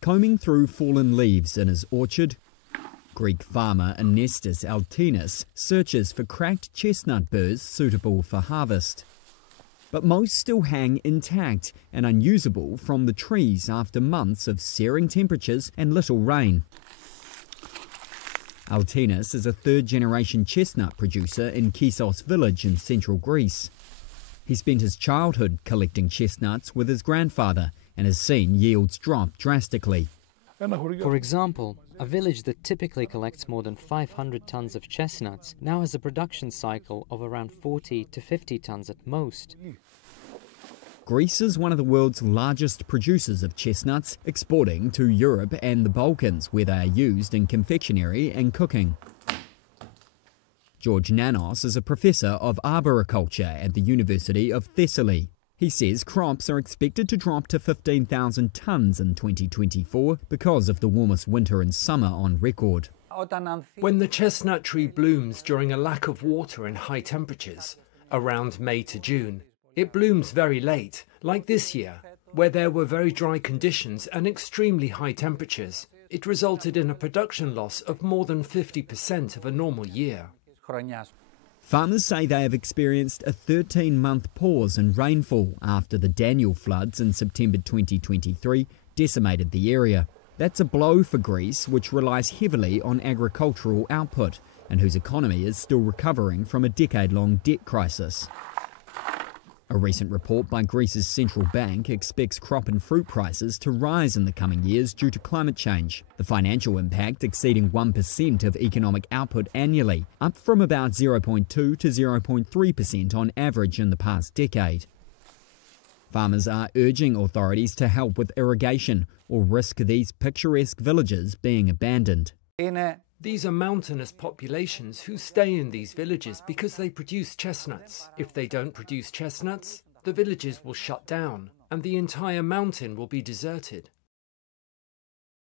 Combing through fallen leaves in his orchard, Greek farmer Anestis Altinis searches for cracked chestnut burrs suitable for harvest. But most still hang intact and unusable from the trees after months of searing temperatures and little rain. Altinis is a third-generation chestnut producer in Kisos village in central Greece. He spent his childhood collecting chestnuts with his grandfather and has seen yields drop drastically. For example, a village that typically collects more than 500 tons of chestnuts now has a production cycle of around 40 to 50 tons at most. Greece is one of the world's largest producers of chestnuts, exporting to Europe and the Balkans, where they are used in confectionery and cooking. George Nanos is a professor of arboriculture at the University of Thessaly. He says crops are expected to drop to 15,000 tonnes in 2024 because of the warmest winter and summer on record. When the chestnut tree blooms during a lack of water and high temperatures, around May to June, it blooms very late, like this year, where there were very dry conditions and extremely high temperatures. It resulted in a production loss of more than 50% of a normal year. Farmers say they have experienced a 13-month pause in rainfall after the Daniel floods in September 2023 decimated the area. That's a blow for Greece, which relies heavily on agricultural output and whose economy is still recovering from a decade-long debt crisis. A recent report by Greece's central bank expects crop and fruit prices to rise in the coming years due to climate change, the financial impact exceeding 1% of economic output annually, up from about 0.2 to 0.3% on average in the past decade. Farmers are urging authorities to help with irrigation or risk these picturesque villages being abandoned. These are mountainous populations who stay in these villages because they produce chestnuts. If they don't produce chestnuts, the villages will shut down and the entire mountain will be deserted.